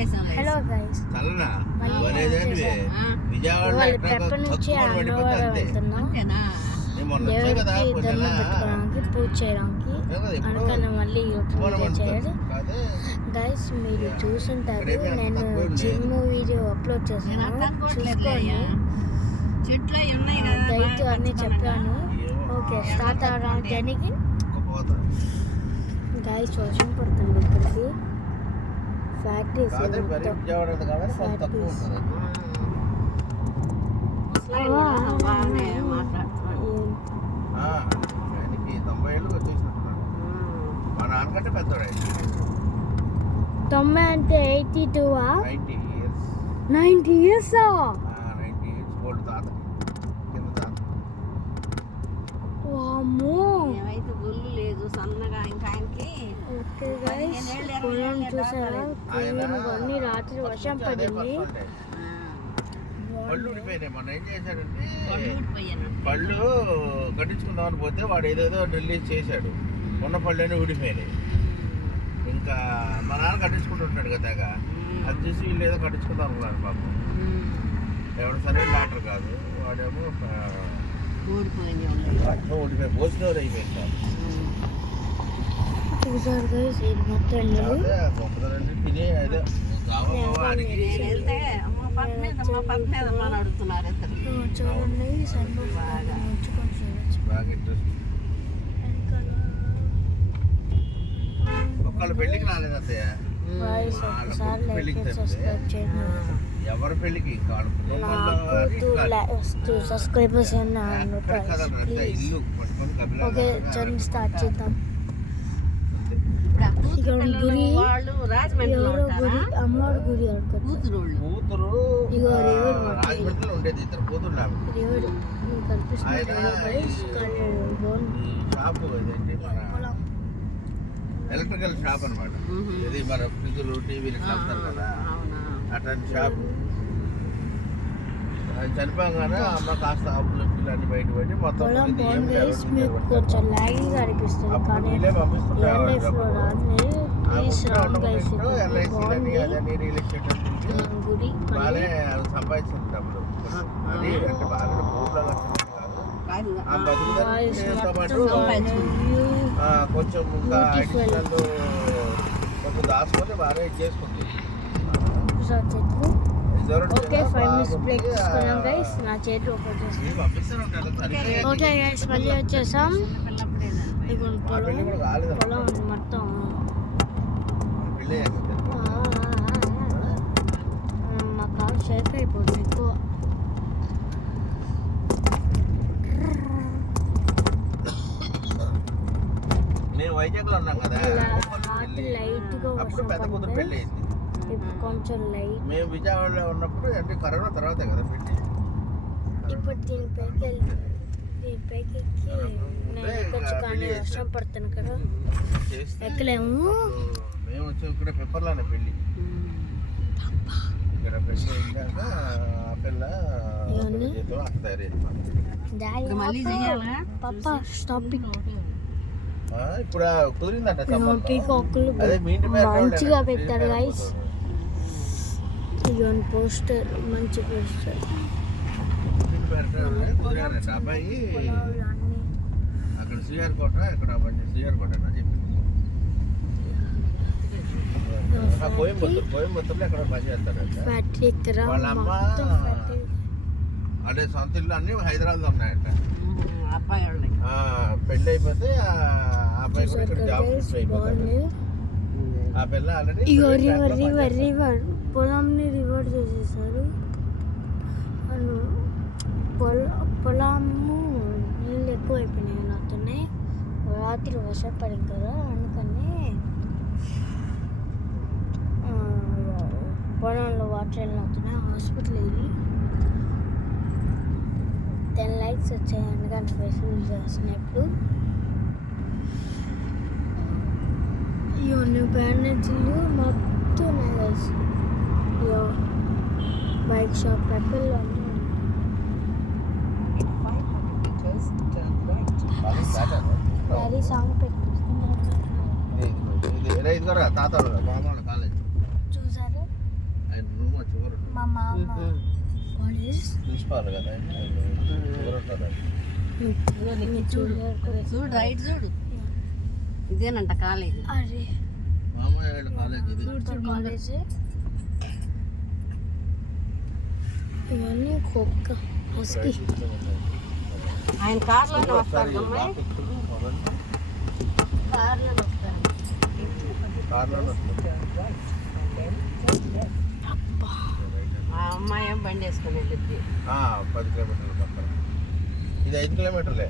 Hello guys, Peppa నుంచి అన్నవరం వెళ్తున్నాం దేవుడికి దండం పెట్టుకోవడానికి, పూజ చేయడానికి. అందుకని మళ్ళీ పూజ చేయాలి గైస్. మీరు చూసుంటారు, నేను జిమ్ వీడియో అప్లోడ్ చేశాను, చూసుకోండి. డైట్ అన్నీ చెప్పాను. ఓకే, స్టార్ట్ అవడానికి గైస్ వర్షం పడుతుంది ఇక్కడికి. ఫ్యాక్టరీస్ తొంభై అంటే 82 90 ఇయర్స్. లేదు సన్నగా ఇంకా ఆయనకి. పొలం చూసారా, అన్ని రాత్రి వర్షం పడింది. పళ్ళు ఊడిపోయినాయి. మొన్న ఏం చేశాడంటే పళ్ళు కట్టించుకుందామని పోతే వాడు ఏదేదో రిలీజ్ చేశాడు. ఉన్న పళ్ళని ఊడిపోయినాయి. ఇంకా మా నాన్న కట్టించుకుంటుంటాడు కదా, అది చూసి వీళ్ళు ఏదో కట్టించుకుందాం అనుకున్నారు పాపం. ఎవరు సరైన డాక్టర్ కాదు, వాడేమో ఊడిపోయి భోజనం అయిపోయింది. తినే అదే ఒక్కళ్ళ పెళ్ళికి రాలేదు అత్తయ్య. ఎవరి పెళ్ళికి సబ్స్క్రైబర్స్ ఇల్లు పట్టుకొని స్టార్ట్ చేద్దాం. గుడి అమ్మవారి గుడి కూతురు రాజమండ్రిలో ఉండేది. ఇద్దరు కూతురు షాపు ఇదేంటి మన ఎలక్ట్రికల్ షాప్ అనమాట. ఇది మన ఫ్రిడ్జ్లు టీవీలు కలుపుతారు కదా, అట్లాంటి షాపు. చనిపోగానే అమ్మ కాస్త అప్పులు అన్ని బయట పెట్టి మొత్తం కొంచెం లాగింగ్ అనిపిస్తుంది, కానీ సంపాదిస్తుంది డబ్బులు. అది అంటే బాగా కొంచెం ఇంకా కొంచెం దాచుకొని బాగా చేసుకుంటుంది. ఓకే, 5 minutes బ్రేక్ తీసుకున్నాం గైస్. నా చేతులు ఓపెన్ చేస్తాను. ఓకే గైస్, మళ్ళీ వచ్చేసాం. పొలం ఉంది మొత్తం. మా కారు షేక్ అయిపోతుంది ఎక్కువ. నేను వైజాగ్లో ఉన్నాం కదా, లైట్గా అప్పుడు పెద్ద కూతురు పెళ్ళి అయింది. కొంచెం లైట్. మేము విజయవాడలో ఉన్నప్పుడు అంటే కరోనా తర్వాత కదా పెళ్ళి. ఇప్పుడు దీనిపైకి ఎక్కి కానీ వర్షం పడుతుంది కదా, ఎక్కలేము. మేము వచ్చి ఇక్కడ పెప్పర్లోనే పెళ్ళి. ఇక్కడ పెళ్ళి అయిందాక ఆ పిల్ల అక్క తయారైంది. పాపా స్టాప్. ఇప్పుడు కుదిరిందంట. పీకాకులు మంచిగా పెట్టారు గైస్. ఇవన్నీ పోస్టర్, మంచి పోస్టర్. అబ్బాయి అక్కడ శ్రీహరి కోట, ఇక్కడ శ్రీహరి కోట కోయంబత్తూరులో ఎక్కడ పని చేస్తాడు. వాళ్ళ అమ్మ అదే సొంత ఇల్లు అన్ని హైదరాబాద్లో ఉన్నాయంట. పెళ్ళి అయిపోతే ఆ అబ్బాయి కూడా ఇక్కడ జాబ్ అయిపోతాడు. ఆ పిల్ల ఆల్రెడీ రివర్ పొలంని రివర్ చేసేసారు. పొలము నీళ్ళు ఎక్కువ అయిపోయినాయి నాతోనే. రాత్రి వర్షం పడింది కదా, అందుకని పొలంలో వాటర్ వెళ్ళినవుతున్నాయి. హాస్పిటల్ వెళ్ళి 10 likes వచ్చాయి. అందుకని ఫేస్బుక్ చేస్తున్నాయి. ఇప్పుడు ఇవన్నీ బ్యాండేజీలు మొత్తం ఉన్నాయి గైస్. బైక్ షాప్ పెప్పల్లో డాడీ సాంగ్ పెట్టి తాత కాలేజ్ చూసారు. షుగర్ మా మామ కాలేజ్ ప్రిన్సిపాల్ కదా షుగర్ ఉంటుంది. చూడు చూడు రైట్ చూడు ఇదేనంట కాలేజీ. అరే మామయ్య వాళ్ళ కాలేజ్ ఇది. కాలేజ్ ఇవన్నీ కుక్క హస్కీ. ఆయన కార్లోనే వస్తారు బాగా ఎక్కుతుంది, మొదలు కార్లోనే వస్తారు. కార్లోనే వస్తుంది. ఆ అమ్మాయి ఏం బండి వేసుకుని వెళ్ళిద్ది. 10 కిలోమీటర్ల పక్కన. ఇది 5 కిలోమీటర్లే.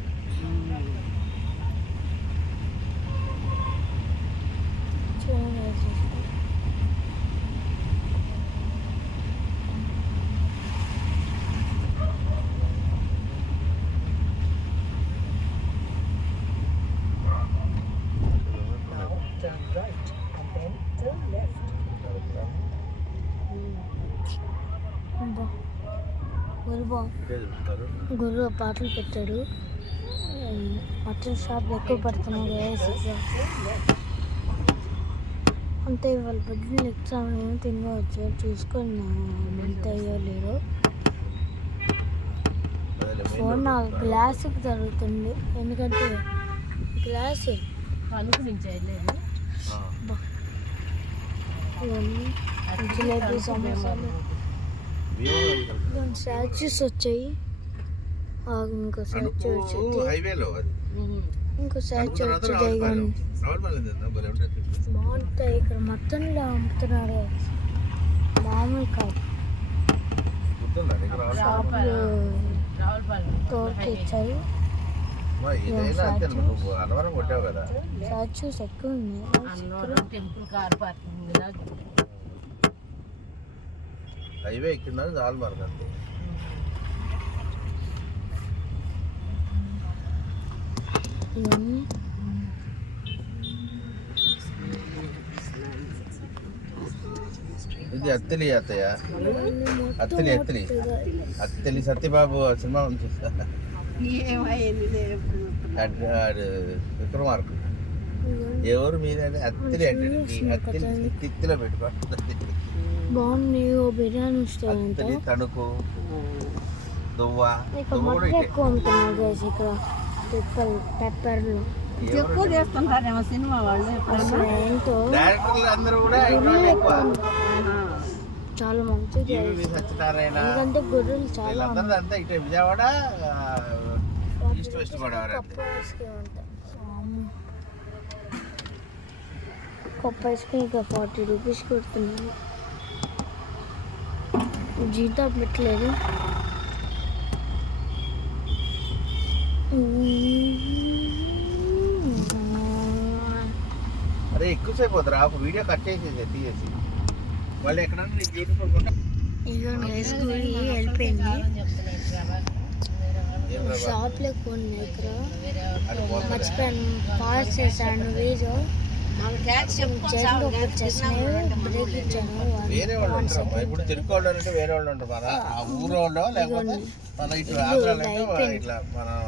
గురు పాటలు పెట్టాడు. మటన్ షాప్ ఎక్కువ పడుతున్నాయి అంతే. వాళ్ళ బడ్డీలు ఎగ్జామ్ ఏమో తినవచ్చు, చూసుకొని ఎంత అయ్యో లేదో. ఫోన్ నా గ్లాస్కి జరుగుతుంది, ఎందుకంటే గ్లాస్ ఇవన్నీ జిలేబీ సమోసాలు స్టాచ్యూస్ వచ్చాయి. ఇంకో స్టాచ్యూ వచ్చింది, ఇంకో స్టాచ్యూ వచ్చింది. బాగుంటాయి ఇక్కడ మొత్తం అమ్ముతున్నారు, మామూలు కాదు. షాపులు తోటి ఇచ్చారు. స్టాచ్యూస్ ఎక్కువ ఉన్నాయి. హైవే ఎక్కిందా చాలు మనకు అంతే. ఇవన్నీ ఇది అత్తలి అత్తయ్య, అత్తలి అత్తలి అత్తలి సత్యబాబు సినిమా చూస్తా. విక్రమార్కు ఎవరు మీద అత్తలి అంటే అత్తలి తిత్తిలో పెట్టుకోండి. బాగుంది. ఓ బిర్యానీ వస్తుంది, తణుకు దువ్వ ఎక్కువ అమ్ముతున్నారు గైస్ ఇక్కడ. పెప్పర్లు ఎక్కువ చేస్తున్నారేమో సినిమా వాళ్ళు. ఏంటో డైరెక్టర్లు అందరూ కూడా చాలా మంచిది, సత్యనారాయణ ఎందుకంటే గొర్రెలు చాలా వీళ్ళందరూ అంతా ఇటు Vijayawada east west Godavari cup ice cream ఇక 40 రూపీస్ కొడుతున్నాను. జీతం పెట్టలేదు. అరే ఎక్కువసేపు వద్దురా, వీడియో కట్ చేసేసి తీసేసి వాళ్ళు ఎక్కడన్నా నీకు బ్యూటిఫుల్ వెళ్ళిపోయింది. షాప్లో కొన్ని ఇక్కడ మర్చిపోయాను, పాస్ చేశాను వీడియో. బ్రేక్ ఇచ్చాను. వేరే వాళ్ళు ఉంటారు ఇప్పుడు, తిరుగు వాళ్ళు అంటే వేరే వాళ్ళు ఉంటారు. మన ఆ ఊరు వాళ్ళు లేకపోతే మన ఇట్లా ఆంధ్రాలో అంటే ఇట్లా మనం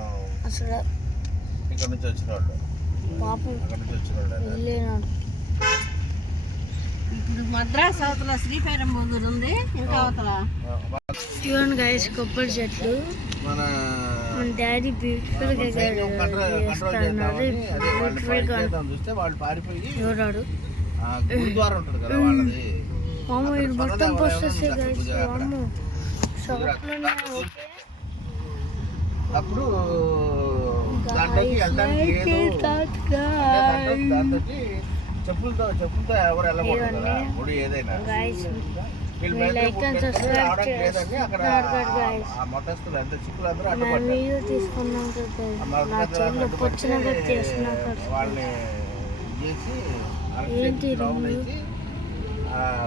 అసలు ఇక్కడ నుంచి వచ్చిన వాళ్ళు, పాపం అక్కడ నుంచి వచ్చిన వాళ్ళు. వెళ్ళినాడు. ఇప్పుడు మద్రాస్ అవతల శ్రీపేరంబూదూరు ఉంది, ఇంకా అవతల చూడండి గైస్ కొబ్బరి చెట్లు. మన డాడీ బ్యూటిఫుల్ గా చూస్తే వాళ్ళు పారిపోయి చూడాడు. గురుద్వారా ఉంటుంది కదా వాళ్ళది. మొత్తం పోస్ట్ అప్పుడు దాంట్లోకి వెళ్ళడానికి దాంట్లో చెప్పులతో ఎవరు వెళ్ళకూడదు కదా, గుడి ఏదైనా. లేదండి అక్కడ మొత్తస్తులు ఎంత చిక్కులు అందరూ వాళ్ళని చేసి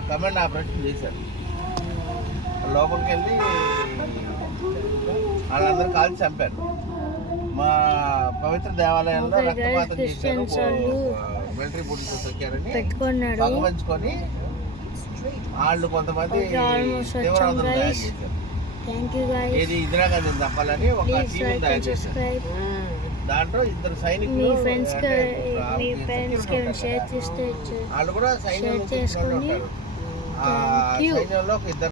కమాండ్ ఆపరేషన్ చేశారు. లోపలికి వెళ్ళి వాళ్ళందరూ కాల్చి చంపారు. మా పవిత్ర దేవాలయంలో రక్తపాతం చేశారు, మిలిటరీ పోలీసులు వచ్చారని పగపంచుకొని వాళ్ళు కొంతమంది తీవ్రవాదులు తయారు చేశారు. ఏది ఇందిరాగాంధీని తప్పాలని ఒక టీం తయారు చేశారు. దాంట్లో 2 సైనికులు వాళ్ళు కూడా సైన్యంలో ఆ సైన్యంలో ఒక 2